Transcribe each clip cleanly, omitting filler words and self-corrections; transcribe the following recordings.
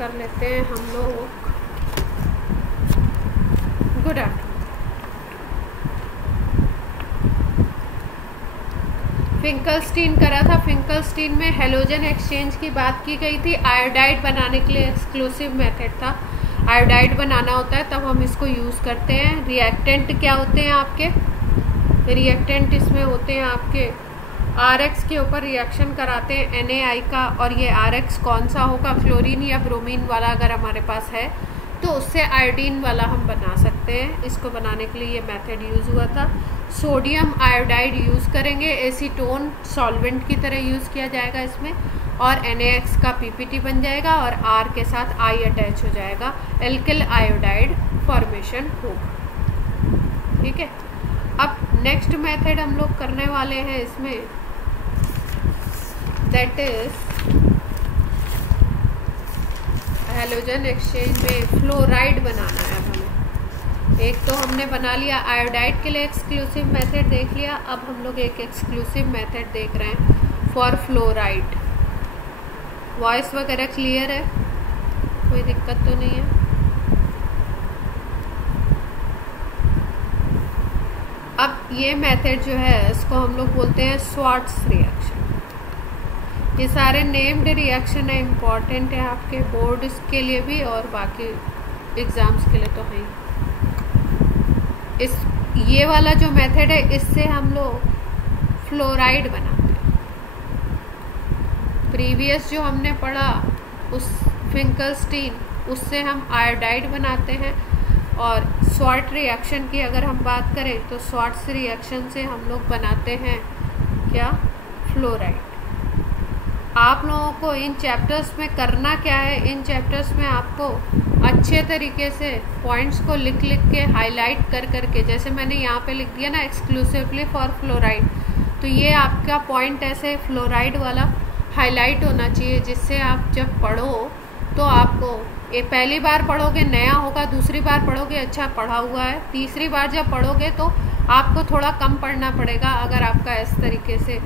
कर लेते हैं हम लोग। Good afternoon. फिंकलस्टीन करा था। फिंकलस्टीन में हेलोजन एक्सचेंज की बात की गई थी। आयोडाइड बनाने के लिए एक्सक्लूसिव मेथड था। आयोडाइड बनाना होता है तब हम इसको यूज़ करते हैं। रिएक्टेंट क्या होते हैं आपके? रिएक्टेंट इसमें होते हैं आपके RX के ऊपर रिएक्शन कराते हैं NaI का, और ये RX कौन सा होगा? फ्लोरीन या ब्रोमीन वाला अगर हमारे पास है तो उससे आयोडीन वाला हम बना सकते हैं। इसको बनाने के लिए ये मेथड यूज़ हुआ था। सोडियम आयोडाइड यूज़ करेंगे, एसीटोन सॉल्वेंट की तरह यूज़ किया जाएगा इसमें, और NaX का PPT बन जाएगा और R के साथ I अटैच हो जाएगा, एल्किल आयोडाइड फॉर्मेशन होगा। ठीक है। अब नेक्स्ट मेथड हम लोग करने वाले हैं इसमें, दैट इज हेलोजन एक्सचेंज में फ्लोराइड बनाना है हमें। एक तो हमने बना लिया आयोडाइड के लिए एक्सक्लूसिव मेथड देख लिया, अब हम लोग एक एक्सक्लूसिव मेथड देख रहे हैं फॉर फ्लोराइड। वॉइस वगैरह क्लियर है? कोई दिक्कत तो नहीं है? अब ये मेथड जो है इसको हम लोग बोलते हैं स्वार्ट्स रिएक्शन। ये सारे नेम्ड रिएक्शन है, इम्पॉर्टेंट है आपके बोर्ड्स के लिए भी और बाकी एग्ज़ाम्स के लिए तो है। ये वाला जो मेथड है इससे हम लोग फ्लोराइड बनाते हैं। प्रीवियस जो हमने पढ़ा उस फिंकलस्टीन, उससे हम आयोडाइड बनाते हैं। और स्वार्ट रिएक्शन की अगर हम बात करें तो स्वार्ट्स रिएक्शन से हम लोग बनाते हैं क्या? फ्लोराइड। आप लोगों को इन चैप्टर्स में करना क्या है? इन चैप्टर्स में आपको अच्छे तरीके से पॉइंट्स को लिख के हाईलाइट कर के, जैसे मैंने यहाँ पे लिख दिया ना एक्सक्लूसिवली फॉर फ्लोराइड, तो ये आपका पॉइंट ऐसे फ्लोराइड वाला हाईलाइट होना चाहिए, जिससे आप जब पढ़ो तो आपको ये पहली बार पढ़ोगे नया होगा, दूसरी बार पढ़ोगे अच्छा पढ़ा हुआ है, तीसरी बार जब पढ़ोगे तो आपको थोड़ा कम पढ़ना पड़ेगा अगर आपका इस तरीके से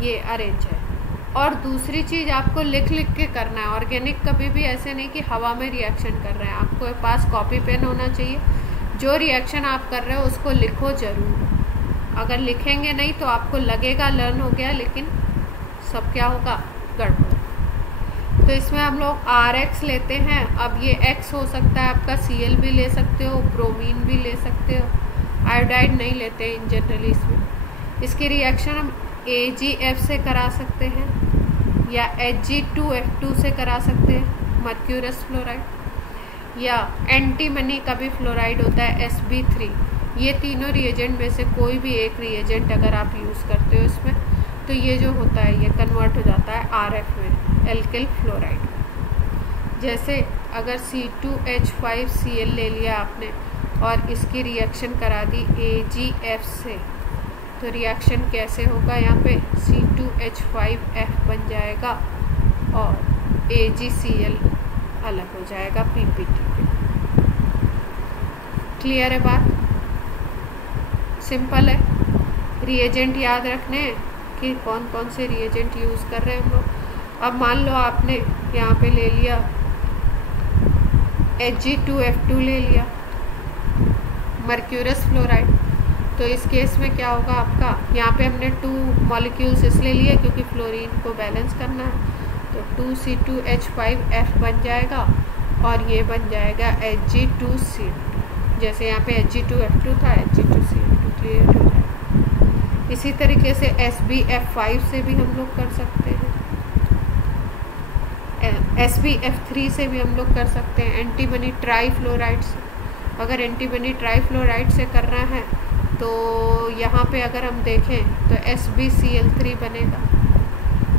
ये अरेंज है। और दूसरी चीज़ आपको लिख के करना है। ऑर्गेनिक कभी भी ऐसे नहीं कि हवा में रिएक्शन कर रहे हैं, आपको पास कॉपी पेन होना चाहिए। जो रिएक्शन आप कर रहे हो उसको लिखो ज़रूर। अगर लिखेंगे नहीं तो आपको लगेगा लर्न हो गया, लेकिन सब क्या होगा? गड़बड़। तो इसमें हम लोग RX लेते हैं। अब ये X हो सकता है आपका, Cl भी ले सकते हो, ब्रोमीन भी ले सकते हो, आयोडाइड नहीं लेते इन जनरली। इसमें इसकी रिएक्शन हम AgF से करा सकते हैं या Hg2F2 से करा सकते हैं, मर्क्यूरस फ्लोराइड, या एंटीमनी का भी फ्लोराइड होता है Sb3। ये तीनों रिएजेंट में से कोई भी एक रिएजेंट अगर आप यूज़ करते हो इसमें, तो ये जो होता है ये कन्वर्ट हो जाता है RF में, एल्किल फ्लोराइड। जैसे अगर C2H5Cl ले लिया आपने और इसकी रिएक्शन करा दी AgF से, तो रिएक्शन कैसे होगा? यहाँ पे C2H5F बन जाएगा और AgCl अलग हो जाएगा PPT पे। क्लियर है बात? सिंपल है। रिएजेंट याद रखने हैं कि कौन कौन से रिएजेंट यूज़ कर रहे हैं हम लोग। अब मान लो आपने यहाँ पे ले लिया Hg2F2 ले लिया, मर्क्यूरस फ्लोराइड, तो इस केस में क्या होगा आपका? यहाँ पे हमने 2 मॉलिक्यूल्स इसलिए लिए क्योंकि फ्लोरीन को बैलेंस करना है, तो 2C2H5F बन जाएगा और ये बन जाएगा Hg2Cl। जैसे यहाँ पे Hg2F2 था, Hg2Cl क्लियर हो जाएगा। इसी तरीके से SbF5 से भी हम लोग कर सकते हैं, SbF3 से भी हम लोग कर सकते हैं, एंटीमनी ट्राईफ्लोराइड से। अगर एंटीमनी ट्राईफ्लोराइड से करना है तो यहाँ पे अगर हम देखें तो SbCl3 बनेगा,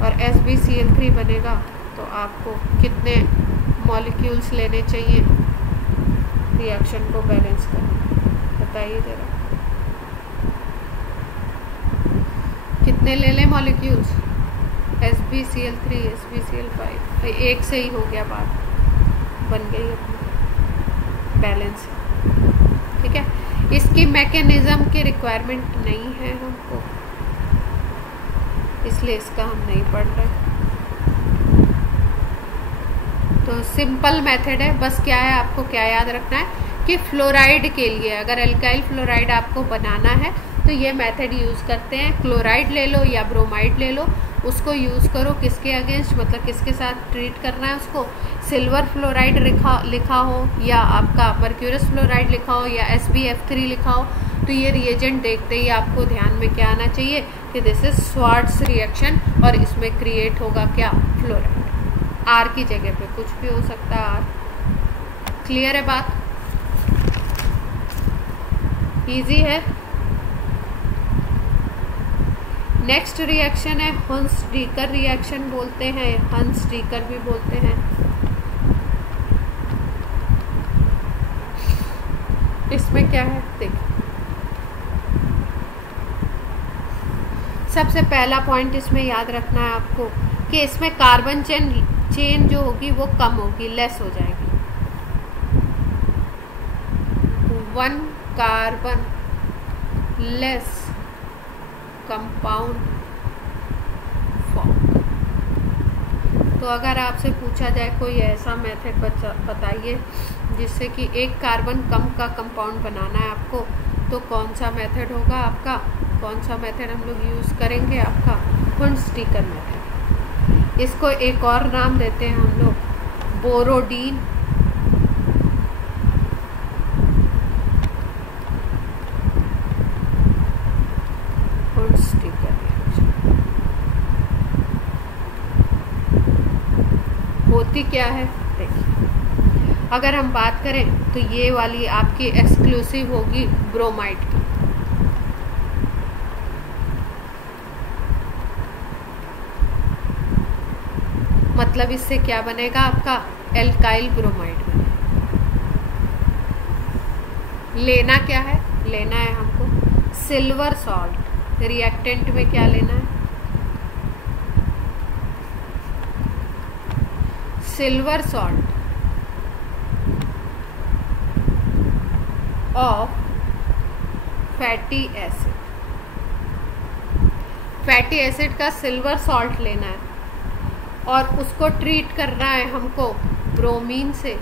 और SbCl3 बनेगा तो आपको कितने मॉलिक्यूल्स लेने चाहिए रिएक्शन को बैलेंस करना? बताइए ज़रा, कितने ले लें मॉलिक्यूल्स? SbCl3 SbCl5, एक से ही हो गया, बात बन गई अपनी बैलेंस। ठीक है। इसकी मैकेनिज्म की रिक्वायरमेंट नहीं है हमको, इसलिए इसका हम नहीं पढ़ रहे। तो सिंपल मेथड है, बस क्या है आपको क्या याद रखना है कि फ्लोराइड के लिए अगर एल्काइल फ्लोराइड आपको बनाना है तो ये मेथड यूज़ करते हैं। क्लोराइड ले लो या ब्रोमाइड ले लो, उसको यूज़ करो किसके अगेंस्ट, मतलब किसके साथ ट्रीट करना है उसको। सिल्वर फ्लोराइड लिखा हो या आपका मर्क्यूरस फ्लोराइड लिखा हो या SbF3 लिखा हो, तो ये रिएजेंट देखते ही आपको ध्यान में क्या आना चाहिए कि दिस इज स्वार्ट्स रिएक्शन और इसमें क्रिएट होगा क्या, फ्लोराइड। आर की जगह पे कुछ भी हो सकता है आर। क्लियर है बात, इजी है। नेक्स्ट रिएक्शन है हंस-डीकर रिएक्शन बोलते हैं, हंस-डीकर भी बोलते हैं। इसमें क्या है देखिए, सबसे पहला पॉइंट इसमें याद रखना है आपको कि इसमें कार्बन चेन जो होगी वो कम होगी, लेस हो जाएगी। 1 कार्बन लेस कंपाउंड फॉर्म। तो अगर आपसे पूछा जाए कोई ऐसा मेथड बताइए जिससे कि 1 कार्बन कम का कंपाउंड बनाना है आपको, तो कौन सा मेथड होगा आपका, कौन सा मेथड हम लोग यूज़ करेंगे आपका, हंस-डीकर मेथड। इसको एक और नाम देते हैं हम लोग, बोरोडीन हंस-डीकर रिएक्शन। होती क्या है देखिए, अगर हम बात करें तो ये वाली आपकी एक्सक्लूसिव होगी ब्रोमाइड की, मतलब इससे क्या बनेगा आपका, एल्काइल ब्रोमाइड बनेगा। लेना क्या है, लेना है हमको सिल्वर सॉल्ट। रिएक्टेंट में क्या लेना है, silver salt of fatty acid. Fatty acid का सिल्वर सॉल्ट लेना है और उसको ट्रीट करना है हमको ब्रोमीन से।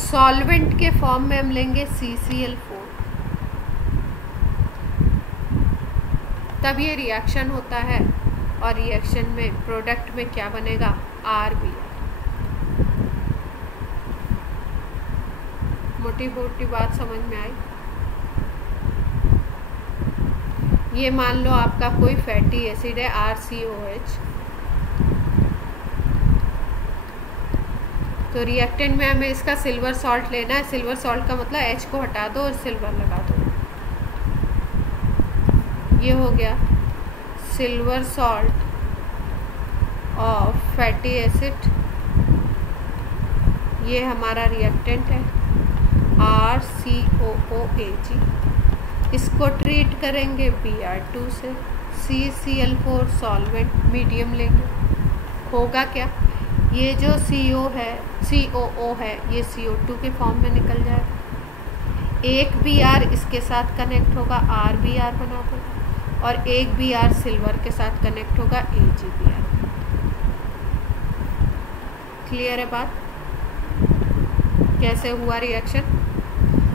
सॉल्वेंट के फॉर्म में हम लेंगे CCl4, तब ये रिएक्शन होता है और रिएक्शन में प्रोडक्ट में क्या बनेगा, RBr। मोटी मोटी बात समझ में आई। ये मान लो आपका कोई फैटी एसिड है RCOH, तो रिएक्टेंट में हमें इसका सिल्वर सॉल्ट लेना है। सिल्वर सॉल्ट का मतलब H को हटा दो और सिल्वर लगा दो, ये हो गया silver salt of fatty acid. ये हमारा रिएक्टेंट है RCOOH। इसको ट्रीट करेंगे Br2 से, CCl4 सॉल्वेंट मीडियम लेंगे। होगा क्या, ये जो COO है ये CO2 के फॉर्म में निकल जाएगा। एक Br इसके साथ कनेक्ट होगा, RBr बना देगा, और एक Br सिल्वर के साथ कनेक्ट होगा, AgBr। क्लियर है बात, कैसे हुआ रिएक्शन।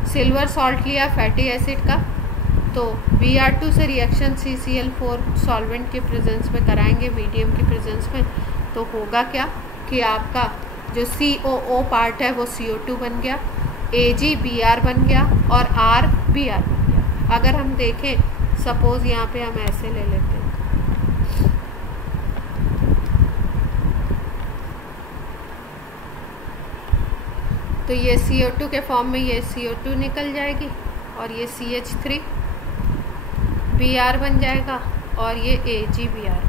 सिल्वर सॉल्ट लिया फैटी एसिड का, तो Br2 से रिएक्शन CCl4 सॉल्वेंट के प्रेजेंस में कराएंगे, मीडियम की प्रेजेंस में, तो होगा क्या कि आपका जो COO पार्ट है वो CO2 बन गया, AgBr बन गया और RBr बन गया। अगर हम देखें सपोज यहाँ पे हम ऐसे ले लेते हैं, तो ये CO2 के फॉर्म में ये CO2 निकल जाएगी और ये CH3 Br बन जाएगा और ये AgBr।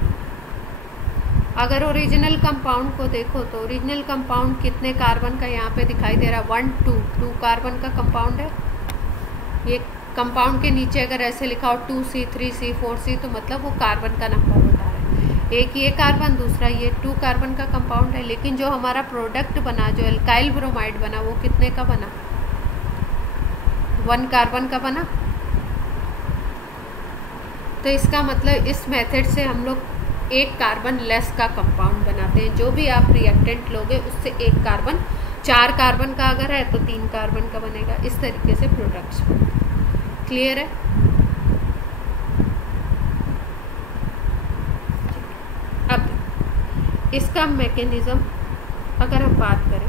अगर ओरिजिनल कंपाउंड को देखो तो ओरिजिनल कंपाउंड कितने कार्बन का यहाँ पे दिखाई दे रहा है, 2 कार्बन का कंपाउंड है। ये कंपाउंड के नीचे अगर ऐसे लिखा हो 2C, 3C, 4C, तो मतलब वो कार्बन का नंबर बता रहा है। एक ये कार्बन, दूसरा ये 2 कार्बन का कंपाउंड है। लेकिन जो हमारा प्रोडक्ट बना, जो एल्काइल ब्रोमाइड बना, वो कितने का बना, 1 कार्बन का बना। तो इसका मतलब इस मेथड से हम लोग एक कार्बन लेस का कंपाउंड बनाते हैं। जो भी आप रिएक्टेंट लोगे उससे एक कार्बन, 4 कार्बन का अगर है तो 3 कार्बन का बनेगा। इस तरीके से प्रोडक्ट्स बनते हैं। क्लियर है? अब इसका मैकेनिज्म अगर हम बात करें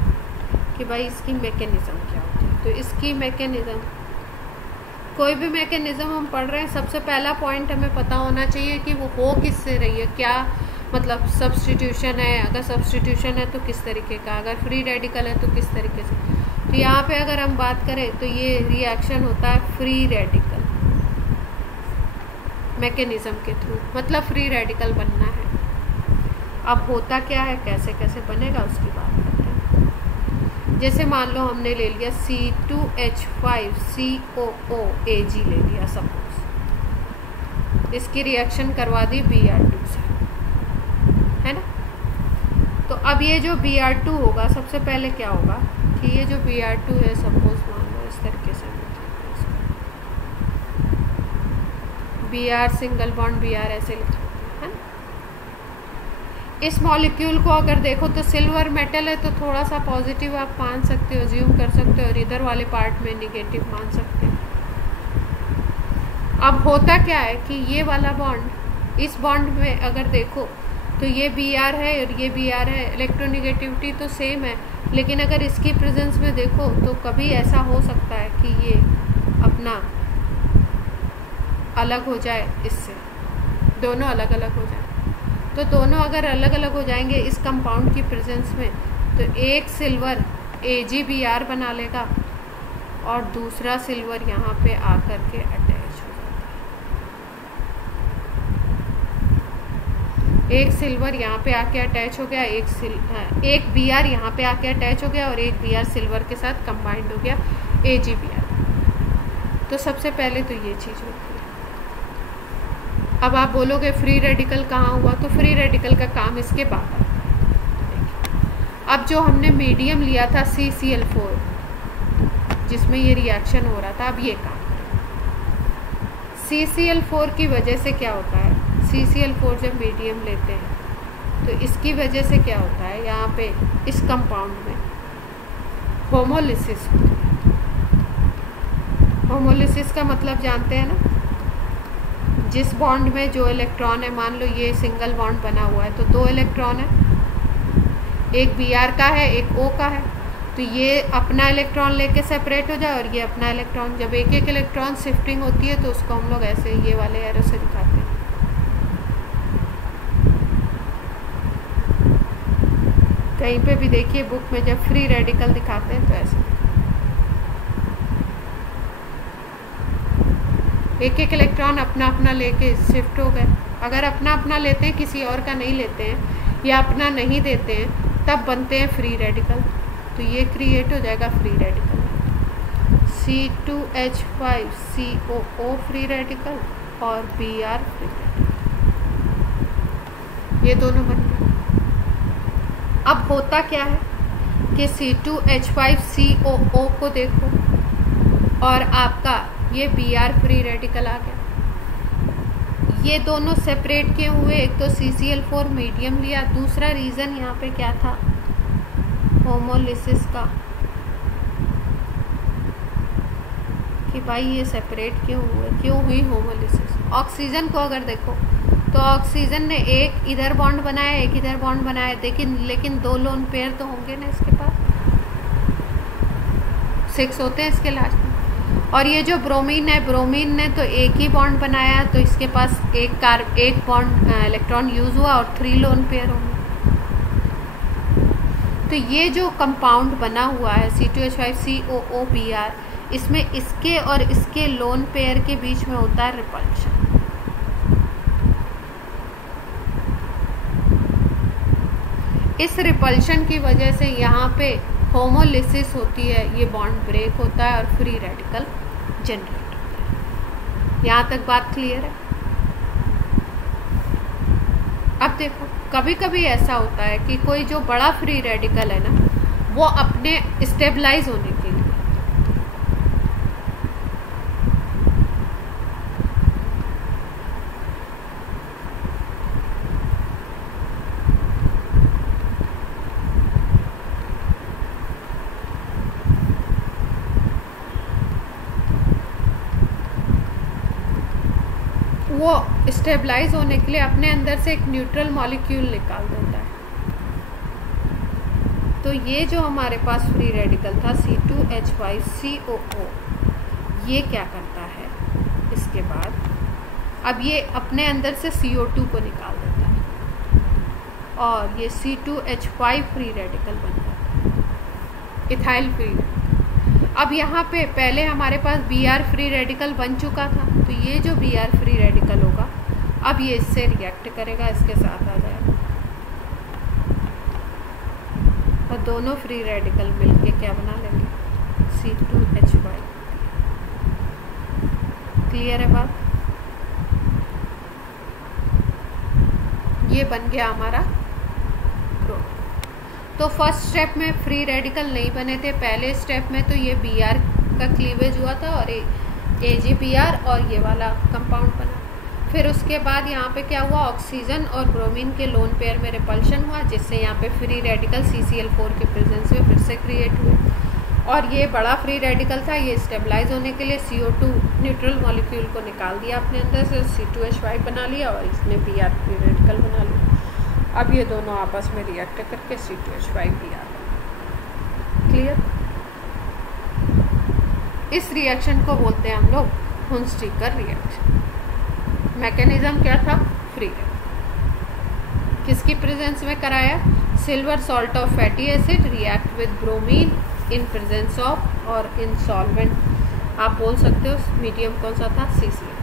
कि भाई इसकी मैकेनिज्म क्या होती है, तो इसकी मैकेनिज्म, कोई भी मैकेनिज्म हम पढ़ रहे हैं, सबसे पहला पॉइंट हमें पता होना चाहिए कि वो हो किससे रही है, क्या मतलब सब्स्टिट्यूशन है, अगर सब्स्टिट्यूशन है तो किस तरीके का, अगर फ्री रेडिकल है तो किस तरीके से। तो यहाँ पे अगर हम बात करें तो ये रिएक्शन होता है फ्री रेडिकल मैकेनिज्म के थ्रू, मतलब फ्री रेडिकल बनना है। अब होता क्या है, कैसे कैसे बनेगा उसकी बात करते हैं। जैसे मान लो हमने ले लिया C2H5COOAg ले लिया सपोज, इसकी रिएक्शन करवा दी Br2 से, है ना। तो अब ये जो Br2 होगा, सबसे पहले क्या होगा कि ये जो Br2 है, सपोज मान लो इस तरीके से Br सिंगल बॉन्ड Br ऐसे लिखा है ना। इस मॉलिक्यूल को अगर देखो तो सिल्वर मेटल है तो थोड़ा सा पॉजिटिव आप मान सकते हो, अज्यूम कर सकते हो, और इधर वाले पार्ट में नेगेटिव मान सकते हो। अब होता क्या है कि ये वाला बॉन्ड, इस बॉन्ड में अगर देखो तो ये Br है और ये Br है, इलेक्ट्रोनिगेटिविटी तो सेम है, लेकिन अगर इसकी प्रेजेंस में देखो तो कभी ऐसा हो सकता है कि ये अपना अलग हो जाए, इससे दोनों अलग अलग हो जाए। तो दोनों अगर अलग अलग हो जाएंगे इस कंपाउंड की प्रेजेंस में, तो एक सिल्वर AgBr बना लेगा और दूसरा सिल्वर यहाँ पे आकर के अटैच हो जाता है। एक सिल्वर यहाँ पे आके अटैच हो गया, एक Br यहाँ पे आके अटैच हो गया और एक Br सिल्वर के साथ कंबाइंड हो गया AgBr। तो सबसे पहले तो ये चीज़ होती है। अब आप बोलोगे फ्री रेडिकल कहाँ हुआ, तो फ्री रेडिकल का काम इसके बाद। अब जो हमने मीडियम लिया था CCl4 जिसमें ये रिएक्शन हो रहा था, अब ये काम CCl4 की वजह से क्या होता है, CCl4 जब मीडियम लेते हैं तो इसकी वजह से क्या होता है, यहाँ पे इस कंपाउंड में होमोलिसिस होती है। होमोलिसिस का मतलब जानते हैं ना, जिस बॉन्ड में जो इलेक्ट्रॉन है, मान लो ये सिंगल बॉन्ड बना हुआ है तो 2 इलेक्ट्रॉन है, एक Br का है एक O का है, तो ये अपना इलेक्ट्रॉन लेके सेपरेट हो जाए और ये अपना इलेक्ट्रॉन, जब एक एक इलेक्ट्रॉन शिफ्टिंग होती है तो उसको हम लोग ऐसे ये वाले एरो से दिखाते हैं। कहीं पे भी देखिए बुक में जब फ्री रेडिकल दिखाते हैं तो ऐसे एक एक इलेक्ट्रॉन अपना अपना लेके शिफ्ट हो गए। अगर अपना अपना लेते हैं, किसी और का नहीं लेते हैं या अपना नहीं देते हैं, तब बनते हैं फ्री रेडिकल। तो ये क्रिएट हो जाएगा free radical, C2H5COO free radical और Br फ्री रेडिकल, ये दोनों बन गए। अब होता क्या है कि C2H5COO को देखो और आपका ये Br फ्री रेडिकल आ गया। ये दोनों सेपरेट किए हुए, एक तो CCl4 मीडियम लिया, दूसरा रीज़न यहाँ पे क्या था, होमोलिसिस का, कि भाई ये सेपरेट क्यों हुई होमोलिसिस। ऑक्सीजन को अगर देखो तो ऑक्सीजन ने एक इधर बॉन्ड बनाया, एक इधर बॉन्ड बनाया, लेकिन 2 लोन पेयर तो होंगे ना इसके पास, 6 होते हैं इसके लास्ट में। और ये जो ब्रोमीन है, ब्रोमीन ने तो एक ही बॉन्ड बनाया, तो इसके पास एक बॉन्ड इलेक्ट्रॉन यूज हुआ और 3 लोन पेयर होंगे। तो ये जो कंपाउंड बना हुआ है C2H5COO Br, इसमें इसके और इसके लोन पेयर के बीच में होता है रिपल्शन। इस रिपल्शन की वजह से यहाँ पे होमोलिसिस होती है, ये बॉन्ड ब्रेक होता है और फ्री रेडिकल जनरेट होता है। यहाँ तक बात क्लियर है। अब देखो कभी कभी ऐसा होता है कि कोई जो बड़ा फ्री रेडिकल है ना, वो अपने स्टेबलाइज होने के लिए वो स्टेबलाइज होने के लिए अपने अंदर से एक न्यूट्रल मॉलिक्यूल निकाल देता है। तो ये जो हमारे पास फ्री रेडिकल था C2H5COO, ये क्या करता है, इसके बाद अब ये अपने अंदर से CO2 को निकाल देता है और ये C2H5 फ्री रेडिकल बन जाता है, इथाइल फ्री रेडिकल। अब यहाँ पे पहले हमारे पास Br फ्री रेडिकल बन चुका था, तो ये जो Br फ्री रेडिकल होगा अब ये इससे रिएक्ट करेगा, इसके साथ आ जाएगा और दोनों फ्री रेडिकल मिलके क्या बना लेंगे, C2H5। क्लियर है बात? ये बन गया हमारा क्रोम। तो फर्स्ट स्टेप में फ्री रेडिकल नहीं बने थे, पहले स्टेप में तो ये Br का क्लीवेज हुआ था और AgBr और ये वाला कंपाउंड बना। फिर उसके बाद यहाँ पे क्या हुआ, ऑक्सीजन और ब्रोमीन के लोन पेयर में रिपल्शन हुआ, जिससे यहाँ पे फ्री रेडिकल CCl4 के प्रेजेंस में फिर से क्रिएट हुए। और ये बड़ा फ्री रेडिकल था, ये स्टेबलाइज होने के लिए CO2 न्यूट्रल मॉलिक्यूल को निकाल दिया अपने अंदर से, C2H5 बना लिया और इसने Br फ्री रेडिकल बना लिया। अब ये दोनों आपस में रिएक्ट करके C2H5 Br। क्लियर? इस रिएक्शन को बोलते हैं हम लोग हुन-स्टीकर रिएक्शन। मैकेनिज्म क्या था, फ्री रेडिकल। किसकी प्रेजेंस में कराया, silver salt of fatty acid react with bromine in presence of और इन सॉल्वेंट, आप बोल सकते हो मीडियम कौन सा था, CCl।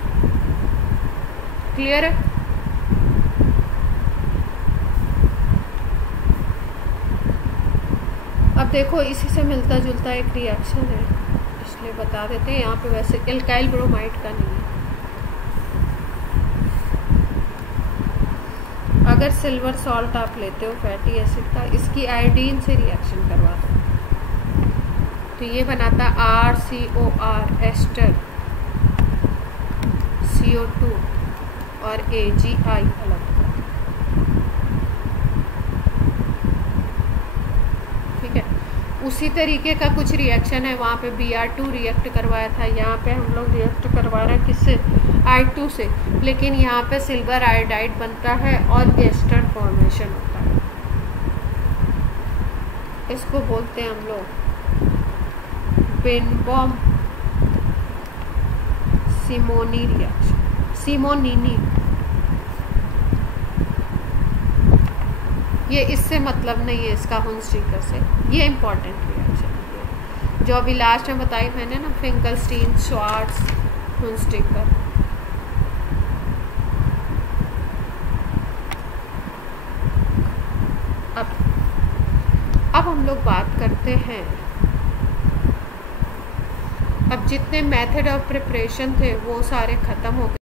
क्लियर है? अब देखो इसी से मिलता जुलता एक रिएक्शन है, इसलिए बता देते हैं। यहाँ पे वैसे एल्काइल ब्रोमाइड का नहीं है। अगर सिल्वर सॉल्ट आप लेते हो फैटी एसिड का, इसकी आयोडीन से रिएक्शन करवा दो तो ये बनाता RCOR एस्टर CO2 और AgI अलग। ठीक है, उसी तरीके का कुछ रिएक्शन है, वहाँ पे Br2 रिएक्ट करवाया था, यहाँ पे हम लोग रिएक्ट करवा रहे हैं किससे, I2 से, लेकिन यहाँ पे सिल्वर आयोडाइड बनता है और एस्टर फॉर्मेशन होता है। इसको बोलते हैं हम लोग बेनबॉम सिमोनी रिएक्शन, सिमोनिनी। ये इससे मतलब नहीं है इसका हुन-स्टीकर से, ये इम्पॉर्टेंट रिएक्शन है जो अभी लास्ट में बताई मैंने ना, फिंकलस्टीन, श्वार्ट्ज, हुन-स्टीकर। अब हम लोग बात करते हैं, अब जितने मेथड ऑफ प्रिपरेशन थे वो सारे ख़त्म हो गए।